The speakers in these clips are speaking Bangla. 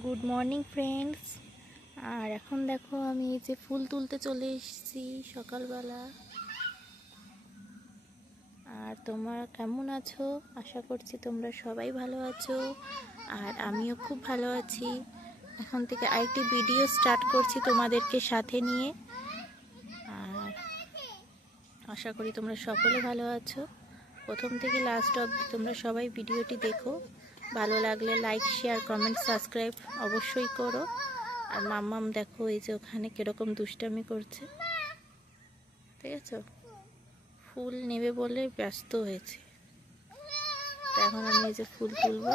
Good morning friends. আর এখন দেখো আমি এই যে ফুল তুলতে চলে এসেছি সকালবেলা। আর তোমরা কেমন আছো? আশা করছি তোমরা সবাই ভালো আছো, আর আমিও খুব ভালো আছি। এখন থেকে আরেকটি ভিডিও স্টার্ট করছি তোমাদেরকে সাথে নিয়ে। আর আশা করি তোমরা সকলে ভালো আছো। প্রথম থেকে লাস্ট অবধি তোমরা সবাই ভিডিওটি দেখো। ভালো লাগলে লাইক, শেয়ার, কমেন্ট, সাবস্ক্রাইব অবশ্যই করো। আর মাম্মাম দেখো এই যে ওখানে কিরকম দুষ্টামি করছে, ঠিক আছে? ফুল নেবে বলে ব্যস্ত হয়েছে। তো এখন আমি এই যে ফুল তুলবো।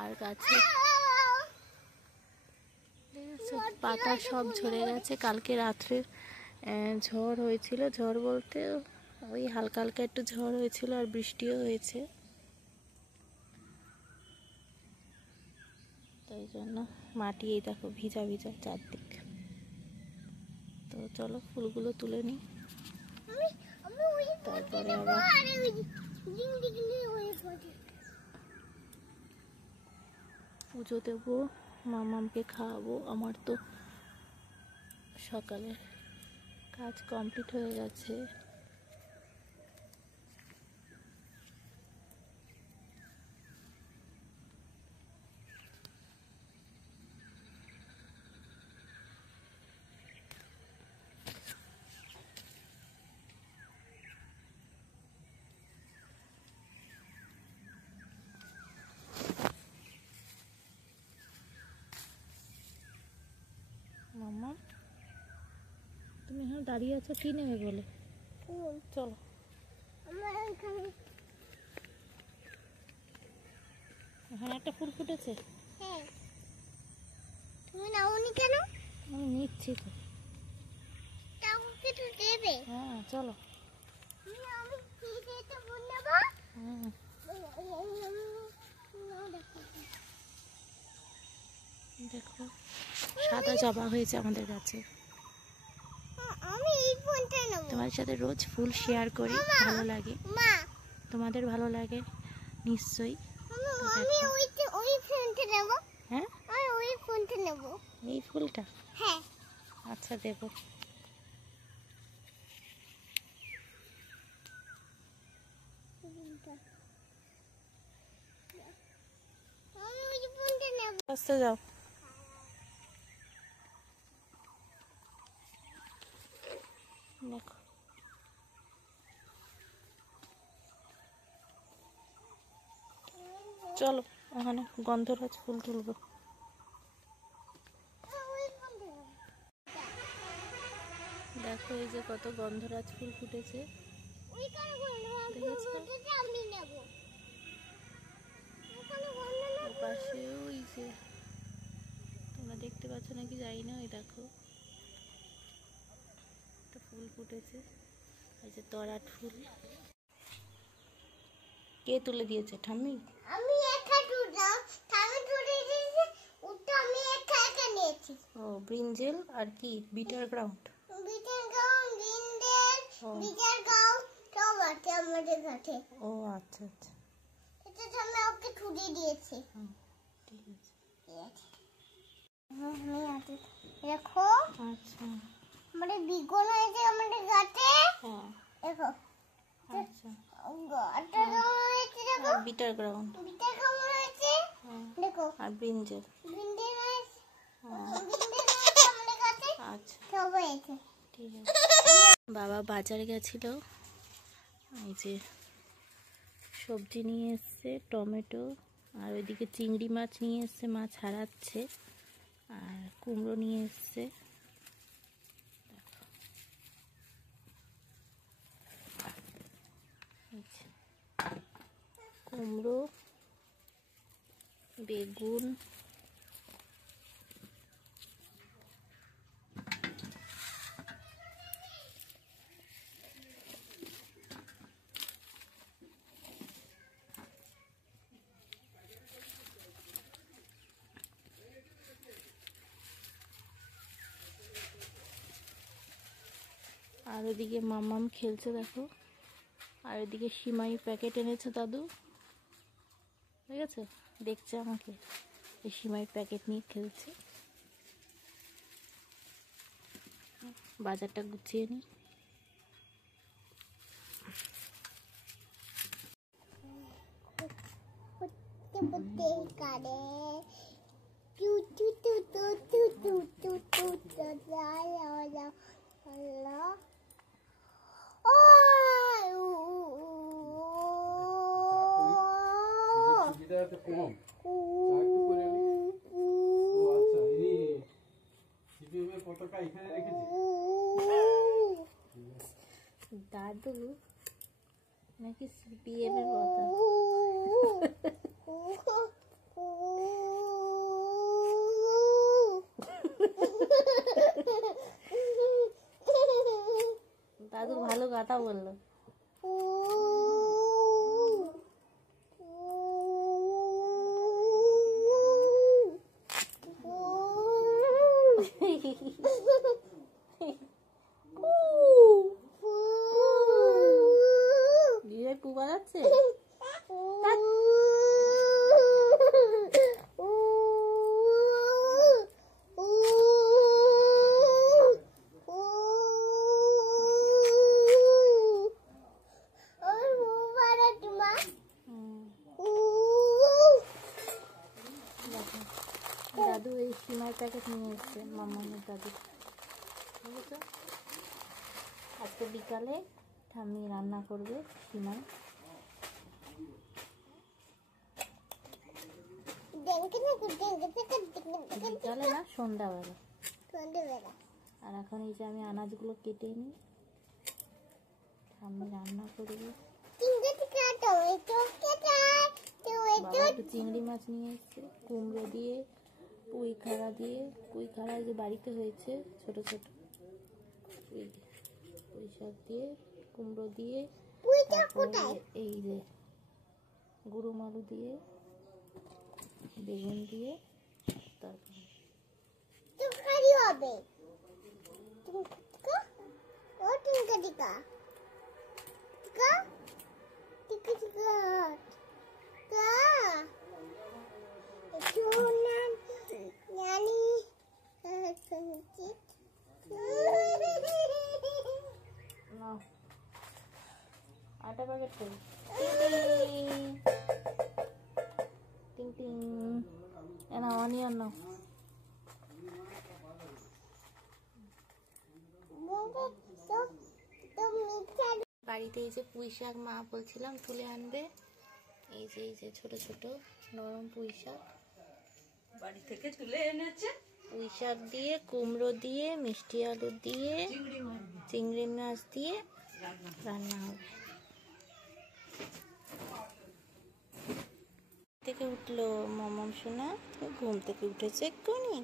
আর গাছে পাতা সব ঝরে গেছে। কালকে রাত্রে ঝড় হয়েছিল। ঝড় বলতে ওই হালকা হালকা একটু ঝড় হয়েছিল, আর বৃষ্টিও হয়েছে। তাই জন্য মাটি এই দেখো ভিজা ভিজা চারদিক। তো চলো ফুলগুলো তুলে নিই, তারপরে আবার পুজো দেবো, মামামকে খাওয়াবো। আমার তো সকালে কাজ কমপ্লিট হয়ে গেছে। মামা তুমি এখানে দাঁড়িয়ে আছো, কি নেবে বলে? চলো। এখানে একটা ফুল ফুটেছে। হ্যাঁ, তুমি নাওনি কেন? আমি নিচ্ছি তো। কাউকে তো দেবে। হ্যাঁ চলো। আমি কি দিতে বলবো? দেখো সাদা জবা হয়েছে আমাদের কাছে। আমি এই ফোনটা নেব। তোমার সাথে রোজ ফুল শেয়ার করি, ভালো লাগে। মা, তোমাদের ভালো লাগে নিশ্চয়ই। আমি ওই ফোনটা নেব। হ্যাঁ, আমি ওই ফোনটা নেব। এই ফুলটা? হ্যাঁ। আচ্ছা দেবো। আমি ওই ফোনটা নেব। আস্তে যাও। দেখো চলো ওখানে গন্ধরাজ ফুল তুলবো। দেখো এই যে কত গন্ধরাজ ফুল ফুটেছে, দেখেছো? পাশে ওই যে তোমরা দেখতে পাচ্ছ নাকি জানি না, ওই দেখো একটা ফুল ফুটেছে। এই যে তরাট ফুল। কে তুলে দিয়েছে? ঠাম্মি? আমি একা তুললাম, আমি তুলে দিয়েছি, ওটা আমি একা একা নিয়েছি। ও ব্রিঞ্জেল আর কি বিটার গ্রাউন্ড। বিটার গাউন, বিন্দের, বিটার গাউন সব আছে আমাদের কাছে। ও আচ্ছা আচ্ছা, এটা তো আমি ওকে তুলে দিয়েছি। ঠিক আছে। আমি আছে দেখো, আচ্ছা আমাদের বিগন হয়েছে আমাদের গাছে। হ্যাঁ দেখো আচ্ছা, গাছটা কেমন হয়েছে দেখো। বিটার গ্রাউন্ড বিটার কেমন হয়েছে দেখো। আর ব্রিঞ্জেল। বিন্দের হয়েছে, হ্যাঁ বিন্দের হয়েছে আমাদের গাছে। আচ্ছা সব হয়েছে। ঠিক আছে। বাবা বাজারে গেছিল, এই যে সবজি নিয়ে এসছে, টমেটো, আর ওইদিকে চিংড়ি মাছ নিয়ে এসছে, মাছ হারাচ্ছে, আর কুমড়ো নিয়ে এসছে। কুমড়ো, বেগুন, আর ওদিকে মামাম খেলছে দেখো। আর ওদিকে সিমাই প্যাকেট এনেছে দাদু, ঠিক আছে? দেখছে আমাকে। এই সিমাইয়ের প্যাকেট নিয়ে খেলছে। বাজারটা গুছিয়ে নিই। দাদু নাকি সিপিএম এর কথা। দাদু ভালো কথা বললো। দিদিভাই পু বাজাচ্ছে। দাদু এই সিমাইয়ের প্যাকেট নিয়ে এসছে মামামের দাদু, বুঝেছো? আজকে বিকালে ঠাম্মি রান্না করবে সিমাই। বিকালে না, সন্ধ্যাবেলা। আর এখন এই যে আমি আনাজগুলো কেটে নিই, ঠাম্মি রান্না করবে। বাবা একটু চিংড়ি মাছ নিয়ে এসছে, কুমড়ো দিয়ে, পুঁই খাড়া দিয়ে। পুঁই খাড়া যে বাড়িতে হয়েছে ছোট ছোট, পুঁই শাক দিয়ে, কুমড়ো দিয়ে, এই যে গুরুম আলু দিয়ে, বেগুন দিয়ে তরকারি হবে। আটা প্যাকেট করি। টিং টিং। না অনিয়ন নাও। বাড়িতে এই যে পুঁই শাক মা বলছিলাম তুলে আনবে, এই যে ছোট ছোট নরম পুঁই শাক বাড়ি থেকে তুলে এনেছে। পুঁই শাক দিয়ে, কুমড়ো দিয়ে, মিষ্টি আলু দিয়ে, চিংড়ি মাছ দিয়ে রান্না হবে। থেকে উঠলো মামাম সোনা, ঘুম থেকে উঠেছে এক্ষুনি।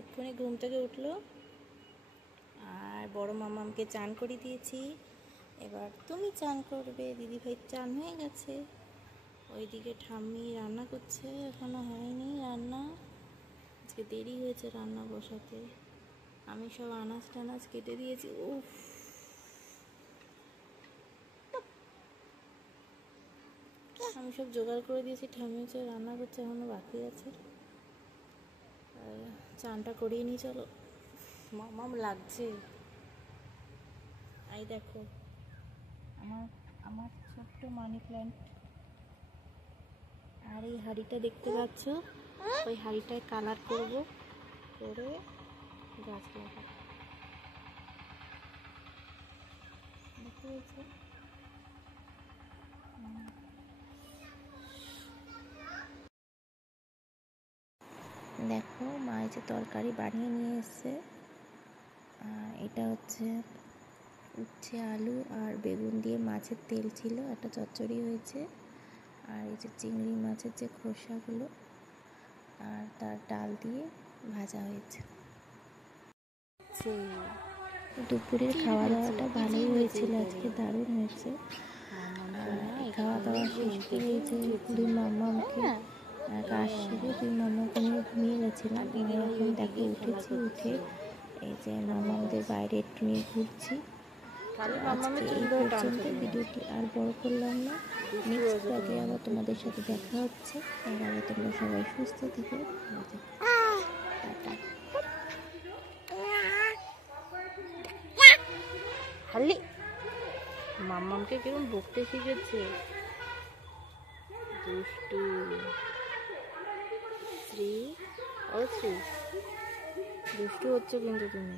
এক্ষুনি ঘুম থেকে উঠলো। আর বড় মামামকে চান করে দিয়েছি, এবার তুমি চান করবে। দিদিভাই চান হয়ে গেছে। ওইদিকে ঠাম্মি রান্না করছে, এখনো হয়নি রান্না, আজকে দেরি হয়েছে রান্না বসাতে। আমি সব আনাজ টানাজ কেটে দিয়েছি। উফ, আমি সব জোগাড় করে দিয়েছি, ঠাম্মি হচ্ছে রান্না করছে, এখনো বাকি আছে। চানটা করিয়ে নিই চলো। মামাম লাগছে। এই দেখো আমার ছোট্ট মানি প্ল্যান্ট। আর এই হাঁড়িটা দেখতে পাচ্ছ, ওই হাঁড়িটায় কালার করব, করে গাছ লাগাবো। দেখতে পাচ্ছ? দেখো মা এই যে তরকারি বানিয়ে নিয়ে এসছে। এটা হচ্ছে উচ্ছে আলু আর বেগুন দিয়ে মাছের তেল ছিল, একটা চচ্চড়ি হয়েছে। আর এই যে চিংড়ি মাছের যে খোসাগুলো আর তার ডাল দিয়ে ভাজা হয়েছে। দুপুরের খাওয়া দাওয়াটা ভালোই হয়েছিল, আজকে দারুণ হয়েছে। খাওয়া দাওয়া শেষ করে এই যে দুই মামাকে কাজ সেরে দুই মামাকে নিয়ে ঘুমিয়ে গেছিলাম। এখন দেখো উঠেছি, উঠে এই যে মামাদের বাইরে একটু নিয়ে ঘুরছি। খালি আজকে মামামের এই চুল ধরে টানছে পর্যন্ত তুমি। ভিডিওটি আর বড় করলাম না। নেক্সট ব্লগে আবার তোমাদের সাথে দেখা হচ্ছে। আর আবার তোমরা সবাই সুস্থ থেকো, ভালো থেকো। টাটা। হাল্লি মাম্মামকে কিরম বকতে শিখেছে, দুষ্টু। শ্রী, ও শ্রী, দুষ্টু হচ্ছে কিন্তু তুমি।